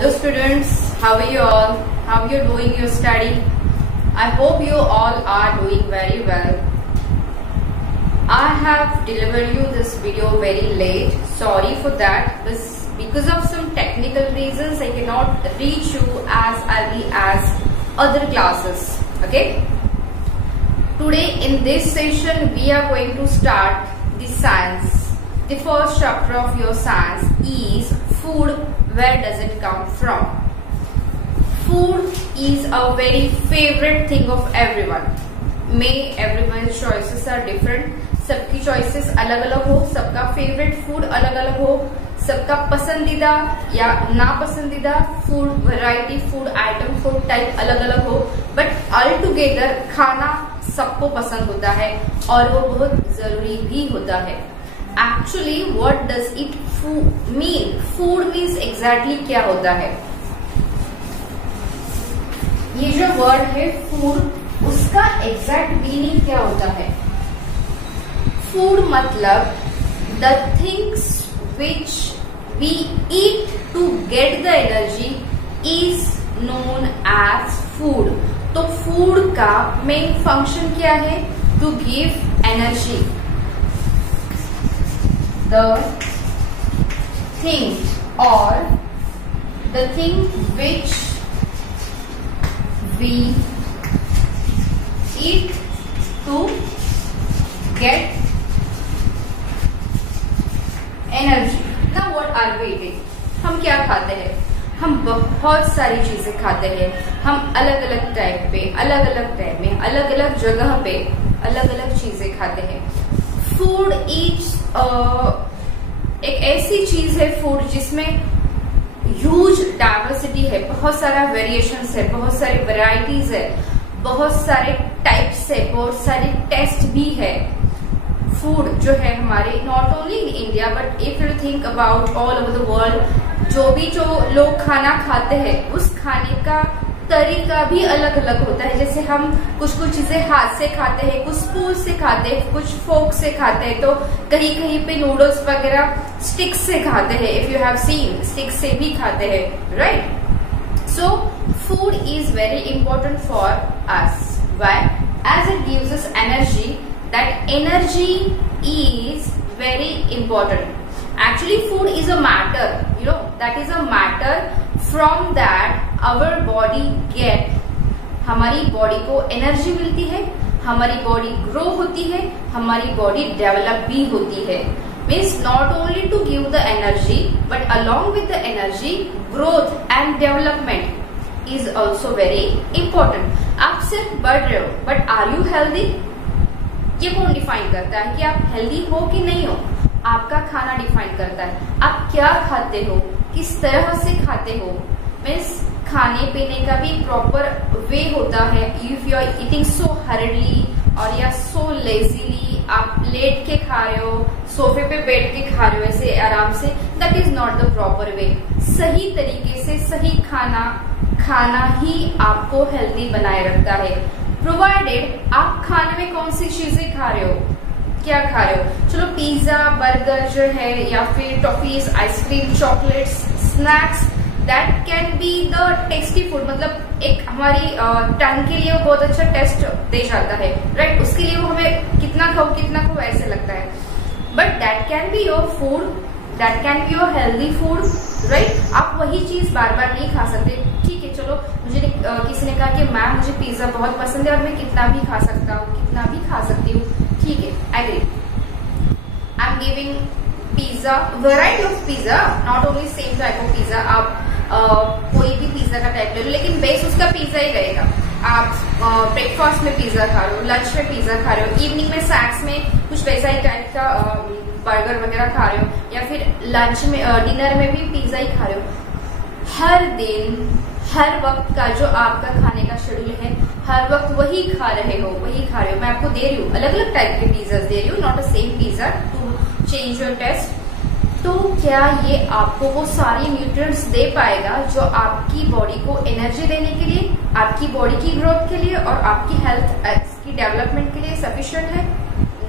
Hello students, how are you all? How are you doing your study? I hope you all are doing very well. I have delivered you this video very late. Sorry for that. Because of some technical reasons, I cannot reach you as early as other classes. Okay? Today in this session, we are going to start the science. The first chapter of your science is food. Where does it come from? Food is a very favorite thing of everyone. May everyone's choices are different. सबकी choices अलग अलग हो, सबका favorite food अलग अलग हो, सबका पसंदीदा या नापसंदीदा food variety, food item, food type अलग अलग हो, but all together खाना सबको पसंद होता है और वो बहुत जरूरी भी होता है. Actually, what does it mean? Food means exactly क्या होता है? ये जो word है food, उसका exact meaning क्या होता है? Food मतलब the things which we eat to get the energy is known as food. तो food का main function क्या है? To give energy. The thing or the thing which we eat to get energy. Now what are we eating? हम क्या खाते हैं? हम बहुत सारी चीजें खाते हैं. हम अलग अलग टाइम पे, अलग अलग टाइम में, अलग अलग जगह पे अलग अलग चीजें खाते हैं. फूड एक ऐसी चीज है फूड जिसमें ह्यूज डाइवर्सिटी है, बहुत सारा वेरिएशंस है, बहुत सारी वैरायटीज है, बहुत सारे टाइप्स है, बहुत सारे टेस्ट भी है. फूड जो है हमारे not only in India but if you think about all over the world, जो लोग खाना खाते हैं उस खाने का तरीका भी अलग अलग होता है. जैसे हम कुछ चीजें हाथ से खाते हैं, कुछ स्पून से खाते हैं, कुछ फोक से खाते हैं, तो कहीं कहीं पे नूडल्स वगैरह स्टिक से खाते हैं. If you have seen, stick से भी खाते हैं, right? So food is very important for us. Why? As it gives us energy. That energy is very important. Actually, food is a matter, that is a matter from that our body get. हमारी body को energy मिलती है, हमारी body grow होती है, हमारी body develop भी होती है. Means not only to give the energy, but along with the energy, growth and development is also very important. आप सिर्फ बढ़ रहे हो, but are you healthy? ये कौन डिफाइन करता है कि आप हेल्दी हो कि नहीं हो? आपका खाना डिफाइन करता है. आप क्या खाते हो, किस तरह से खाते हो. मीन्स खाने पीने का भी प्रॉपर वे होता है. If you are eating so hardly और या सो लेजीली, आप लेट के खा रहे हो, सोफे पे बैठ के खा रहे हो ऐसे आराम से, that is not the proper way. सही तरीके से सही खाना ही आपको हेल्दी बनाए रखता है. प्रोवाइडेड आप खाने में कौन सी चीजें खा रहे हो, क्या खा रहे हो. चलो पिज्जा, बर्गर जो है, या फिर toffees, ice cream, chocolates, snacks, that can be the tasty food. मतलब एक हमारी टंग के लिए वो बहुत अच्छा टेस्ट दे जाता है, राइट? उसके लिए वो हमें कितना खाओ ऐसे लगता है. But that can be your food, that can be your healthy food, right? आप वही चीज बार बार नहीं खा सकते. ठीक है, चलो मुझे किसी ने कहा कि मैम मुझे पिज्जा बहुत पसंद है और मैं कितना भी खा सकता हूँ, कितना भी खा सकती हूँ. ठीक है, agree. I am giving pizza, variety of pizza, not only same type of pizza. आप कोई भी पिज्जा का टाइप ले लो, लेकिन बेस उसका पिज्जा ही रहेगा. आप ब्रेकफास्ट में पिज्जा खा रहे हो, लंच में पिज्जा खा रहे हो, इवनिंग में स्नैक्स में कुछ वैसा ही टाइप का बर्गर वगैरह खा रहे हो, या फिर लंच में डिनर में भी पिज्जा ही खा रहे हो. हर दिन हर वक्त का जो आपका खाने का शेड्यूल है, हर वक्त वही खा रहे हो. मैं आपको दे रही हूँ अलग अलग टाइप के पिज्जा दे रही हूँ, not a same pizza, to change your taste. तो क्या ये आपको वो सारी न्यूट्रिएंट्स दे पाएगा जो आपकी बॉडी को एनर्जी देने के लिए, आपकी बॉडी की ग्रोथ के लिए और आपकी हेल्थ की डेवलपमेंट के लिए सफिशिएंट है?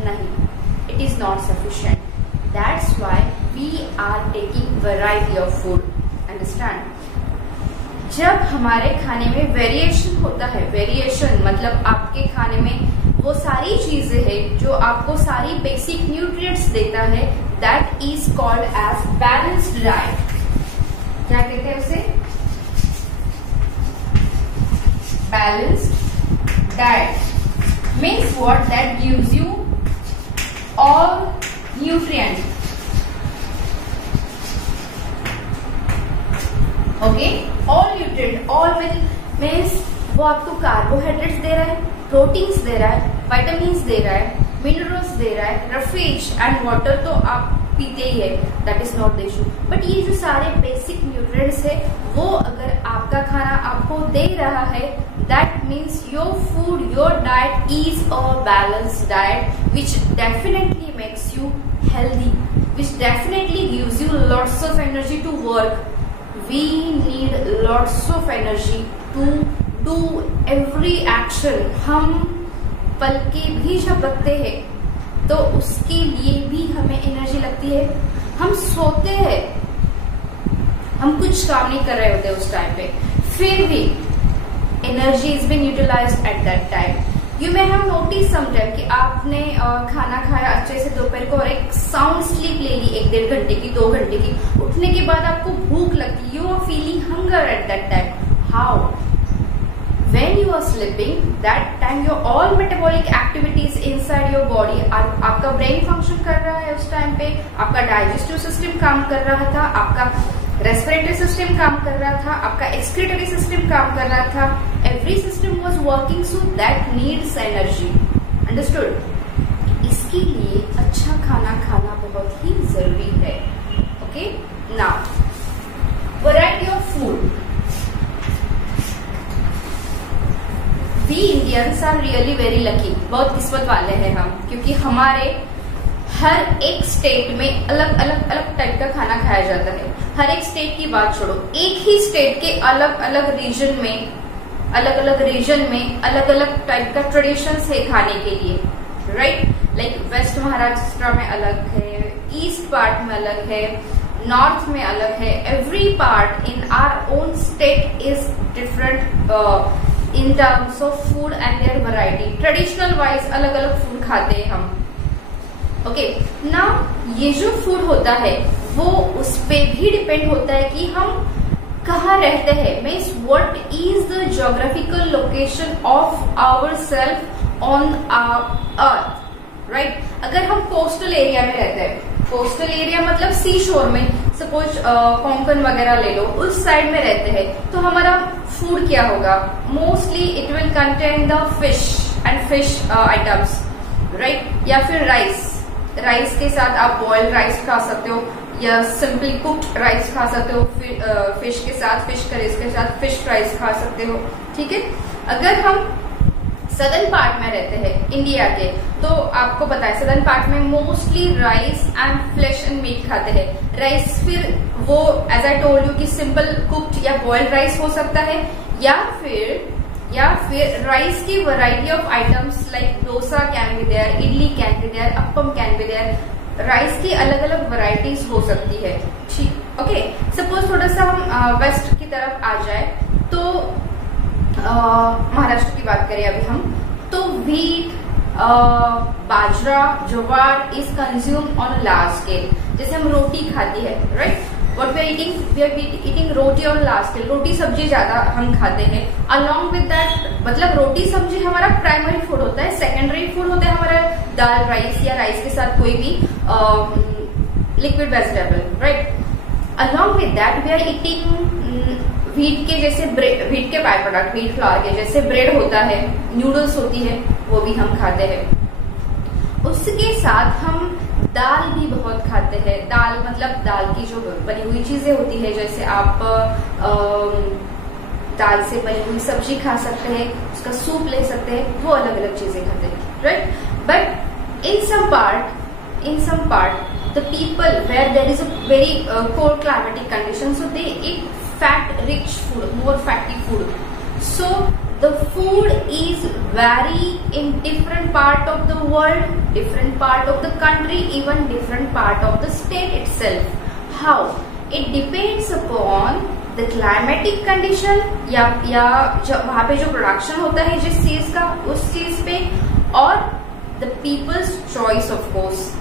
नहीं, it is not sufficient. That's why we are taking variety of food. Understand? जब हमारे खाने में वेरिएशन होता है, वेरिएशन मतलब आपके खाने में वो सारी चीजें हैं जो आपको सारी बेसिक न्यूट्रिएंट्स देता है, that is called as balanced diet. क्या कहते हैं उसे? Balanced diet means what? That gives you all nutrients. Okay, all nutrient, all means वो आपको कार्बोहाइड्रेट्स दे रहा है, प्रोटीन्स दे रहा है, विटामिन्स दे रहा है, मिनरल्स दे रहा है, रेफ्रिज एंड वाटर तो आप पीते ही है, that is not the issue. But ये जो सारे बेसिक न्यूट्रिएंट्स है वो अगर आपका खाना आपको दे रहा है, that means your food, your diet is a balanced diet which definitely makes you healthy, which definitely gives you lots of energy to work. We need lots of energy to do every action। हम पल के भी जब रखते हैं तो उसके लिए भी हमें एनर्जी लगती है। हम सोते हैं, हम कुछ काम नहीं कर रहे होते उस टाइम पे, फिर भी energy is been utilized at that time. You may have notice sometime कि आपने खाना खाया अच्छे से दोपहर को और एक साउंड स्लीप ले ली 1-1.5 घंटे की, 2 घंटे की, उठने के बाद आपको भूख लगती, you are feeling hunger at that time. How? When you are sleeping, that time your all metabolic activities inside your body, आपका ब्रेन फंक्शन कर रहा है उस टाइम पे, आपका डाइजेस्टिव सिस्टम काम कर रहा था, आपका रेस्पिरेटरी सिस्टम काम कर रहा था, आपका एक्सक्रीटरी सिस्टम काम कर रहा था, every system was working, so that needs energy. Understood? इसके लिए अच्छा खाना खाना बहुत ही जरूरी है। Okay, now variety of food. We Indians are really very lucky, बहुत किस्मत वाले हैं हम, क्योंकि हमारे हर एक स्टेट में अलग अलग टाइप का खाना खाया जाता है। हर एक स्टेट की बात छोड़ो, एक ही स्टेट के अलग अलग रीजन में अलग अलग टाइप का ट्रेडिशंस है खाने के लिए, राइट? लाइक वेस्ट महाराष्ट्र में अलग है, ईस्ट पार्ट में अलग है, नॉर्थ में अलग है। Every part in our own state is different in terms of food and their variety. Traditional wise अलग अलग फूड खाते हैं हम। ओके, नाउ ये जो फूड होता है वो उस पे भी डिपेंड होता है कि हम कहाँ रहते हैं, means what is the geographical location of our self on our earth, right? अगर हम कोस्टल एरिया में रहते हैं, कोस्टल एरिया मतलब सी शोर में, सपोज कोंकण वगैरह ले लो, उस साइड में रहते हैं, तो हमारा फूड क्या होगा? Mostly it will contain the fish and fish items, right? या फिर राइस के साथ आप बॉइल्ड राइस खा सकते हो या सिंपली कुक्ड राइस खा सकते हो, फिश के साथ फिश करीज के साथ फिश फ्राइज खा सकते हो, ठीक है? अगर हम सदर्न पार्ट में रहते हैं इंडिया के, तो आपको पता है सदर्न पार्ट में mostly rice and flesh and meat खाते हैं। राइस फिर वो एज आई टोल्ड यू कि सिंपल कुक्ड या बॉइल्ड राइस हो सकता है, या फिर राइस की variety of items like dosa can be there, idli can be there, appam can be there. Rice की अलग अलग वैरायटीज हो सकती है, ठीक? ओके, सपोज थोड़ा सा हम वेस्ट की तरफ आ जाए तो महाराष्ट्र की बात करें अभी हम, तो wheat, bajra, jowar is consume on large scale. जैसे हम रोटी खाती है, right? What we are eating रोटी और लार्ज स्केल, रोटी सब्जी ज्यादा हम खाते हैं। अलॉन्ग विद दैट, मतलब रोटी सब्जी हमारा प्राइमरी फूड होता है, सेकेंडरी फूड होता है हमारा दाल राइस या राइस के साथ कोई भी liquid vegetable, right? Along with that we are eating wheat के जैसे ब्रेड, व्हीट के बाय प्रोडक्ट, व्हीट फ्लावर के जैसे ब्रेड होता है, नूडल्स होती है, वो भी हम खाते हैं। उसके साथ हम दाल भी बहुत खाते हैं। दाल मतलब दाल की जो बनी हुई चीजें होती है, जैसे आप दाल से बनी हुई सब्जी खा सकते हैं, उसका सूप ले सकते हैं, वो अलग अलग चीजें खाते हैं, right? But in some part the people where there is a very cold climatic condition, so they eat fat rich food, more fatty food. So the food is vary in different part of the world, different part of the country, even different part of the state itself. How? It depends upon the climatic condition या वहां पे जो production होता है जिस चीज का उस चीज पे, और the people's choice of course,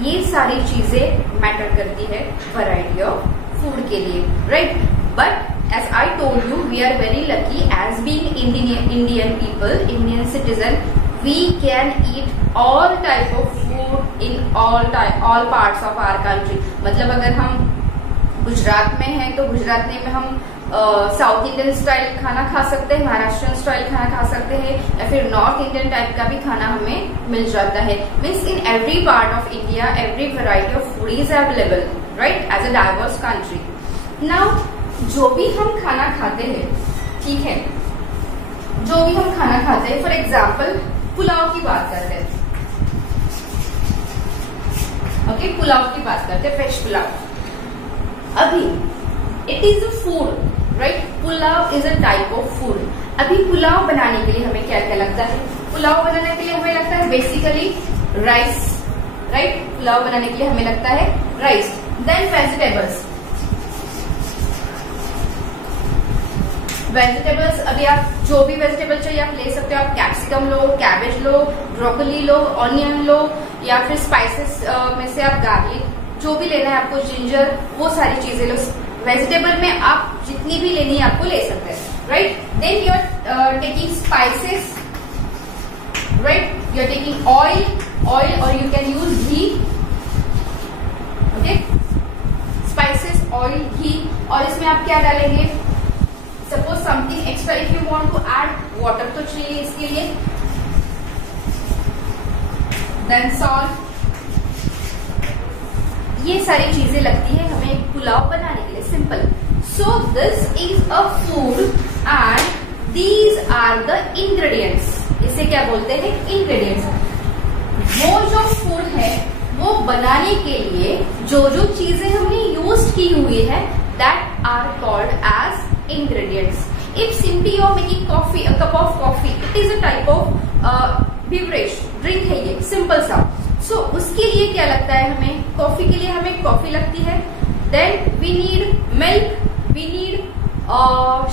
ये सारी चीजें मैटर करती है वैरायटी ऑफ फूड के लिए, right. But as I told you, we are very lucky as being Indian people, Indian citizen, we can eat all type of food in all parts of our country. मतलब अगर हम गुजरात में हैं तो गुजरात में हम साउथ इंडियन स्टाइल खाना खा सकते हैं, महाराष्ट्रियन स्टाइल खाना खा सकते हैं, या फिर नॉर्थ इंडियन टाइप का भी खाना हमें मिल जाता है। Means in every part of India every variety of food is available, right, as a diverse country. Now जो भी हम खाना खाते हैं, ठीक है, जो भी हम खाना खाते हैं, फॉर एग्जाम्पल पुलाव की बात करते हैं, ओके, पुलाव की बात करते हैं, वेज पुलाव। अभी it is a food, right, pulao is a type of food. अभी पुलाव बनाने के लिए हमें क्या क्या लगता है? पुलाव बनाने के लिए हमें लगता है बेसिकली राइस, राइट, पुलाव बनाने के लिए हमें लगता है राइस। देन वेजिटेबल्स, वेजिटेबल्स अभी आप जो भी वेजिटेबल चाहिए आप ले सकते हो। आप कैप्सिकम लो, कैबेज लो, ब्रोकली लो, ऑनियन लो, या फिर स्पाइसेस में से आप गार्लिक, जो भी लेना है आपको, जिंजर, वो सारी चीजें लो। वेजिटेबल में आप जितनी भी लेनी है आपको ले सकते हैं, right. Then you are taking spices, right, you are taking oil और you can use ghee, okay, spices, oil, ghee, और इसमें आप क्या डालेंगे? Suppose something extra, if you want to add water तो चाहिए इसके लिए, देन सॉल्ट, ये सारी चीजें लगती है हमें पुलाव बनाने के लिए, simple. So this is a food and these are the ingredients. इसे क्या बोलते हैं? इंग्रेडिएंट्स। वो जो फूड है वो बनाने के लिए जो जो चीजें हमने यूज की हुई है, that are called as ingredients. If simply you are making coffee, a cup of coffee, it is a type of beverage, drink है ये, simple सा। So उसके लिए क्या लगता है हमें? कॉफी के लिए हमें कॉफी लगती है, then we need milk, we need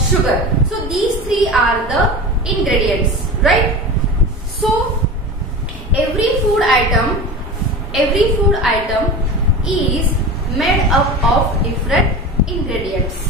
sugar. So these three are the ingredients, right? So every food item is made up of different ingredients.